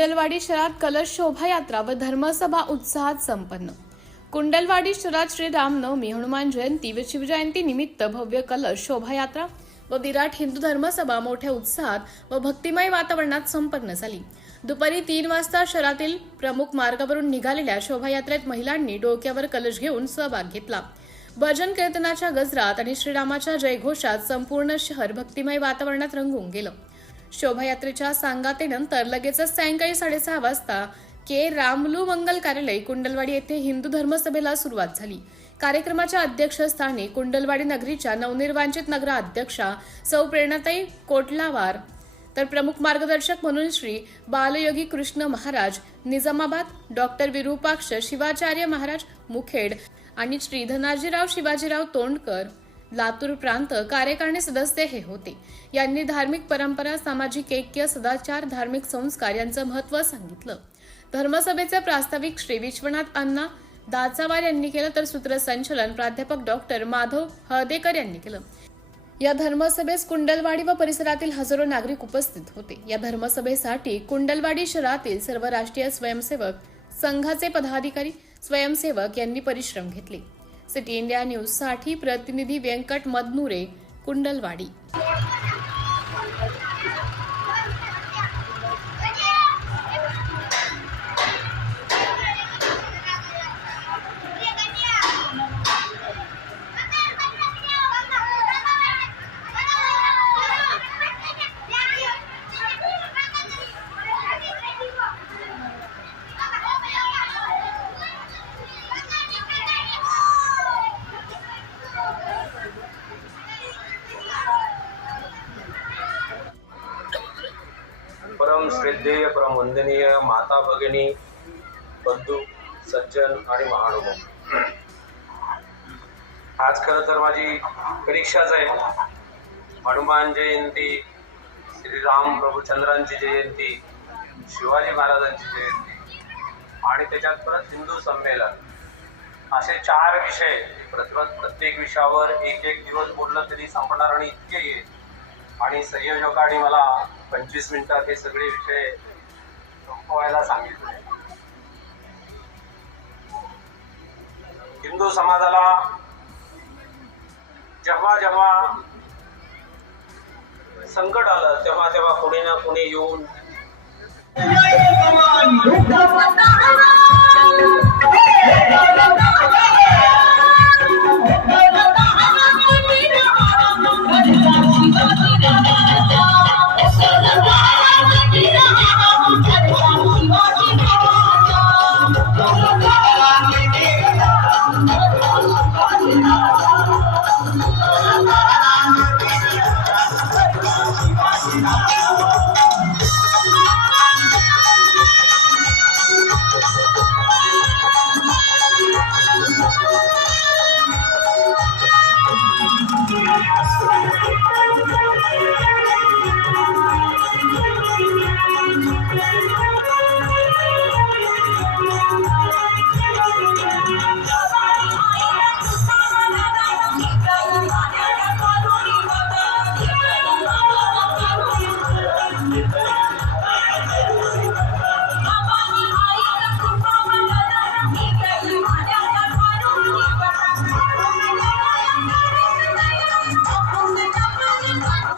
कुंडलवाडी शहरात कलश शोभायात्रा व धर्मसभा उत्साहात संपन्न। कुंडलवाडी शहरात श्री रामनवमी, हनुमान जयंती व शिवजयंती निमित्त भव्य कलश शोभायात्रा व विराट हिंदू धर्मसभा मोठ्या उत्साहात व भक्तिमय वातावरणात संपन्न झाली। दुपारी 3 वाजता शहरातील प्रमुख मार्गावरून निघालेल्या शोभायात्रेत महिलांनी डोक्यावर कलश घेऊन सहभाग घेतला। भजन कीर्तनाच्या गजरात आणि श्रीरामाच्या जयघोषात संपूर्ण शहर भक्तिमय वातावरणात रंगून गेलं। शोभायात्रेच्या सांगतेनंतर लगेचच सायंकाळी 6:30 वाजता के रामलू मंगल कार्यालय कुंडलवाडी येथे हिंदू धर्मसभेला सुरुवात झाली। कार्यक्रमाच्या अध्यक्षस्थानी कुंडलवाडी नगरीच्या नवनिर्वाचित नगराध्यक्षा सौ प्रेरणाताई कोटलावार, तर प्रमुख मार्गदर्शक म्हणून श्री बालयोगी कृष्ण महाराज निजामाबाद, डॉक्टर विरूपाक्ष शिवाचार्य महाराज मुखेड आणि श्री धनाजीराव शिवाजीराव तोंडकर लातूर प्रांत कार्यकारिणी सदस्य हे होते। यांनी धार्मिक परंपरा, सामाजिक ऐक्य, सदाचार, धार्मिक संस्कार यांचं महत्त्व सांगितलं। धर्मसभेचे प्रास्ताविक श्री विश्वनाथ अण्णा दाचावार यांनी केलं, तर सूत्रसंचालन प्राध्यापक डॉक्टर माधव हळदेकर यांनी केलं। या धर्मसभेस कुंडलवाडी व परिसरातील हजारो नागरिक उपस्थित होते। या धर्मसभेसाठी कुंडलवाडी शहरातील सर्व राष्ट्रीय स्वयंसेवक संघाचे पदाधिकारी, स्वयंसेवक यांनी परिश्रम घेतले। सिटी इंडिया न्यूज साठी प्रतिनिधी व्यंकट मदनुरे, कुंडलवाडी। परम श्रद्धेय, परम वंदनीय माता भगिनी, बंधू, सज्जन आणि महानुभाव, आज खरं तर माझी परीक्षाच आहे। हनुमान जयंती, श्रीराम प्रभुचंद्रांची जयंती, शिवाजी महाराजांची जयंती आणि त्याच्यात परत हिंदू संमेलन, असे 4 विषय। प्रत्येक विषयावर एक दिवस बोललं तरी संपणार आणि इतके आहे। आणि संयोजकांनी मला 25 मिनिटात हे सगळे विषय संपवायला सांगितले। हिंदू समाजाला जेव्हा जेव्हा संकट आलं तेव्हा तेव्हा कोणी ना कोणी येऊन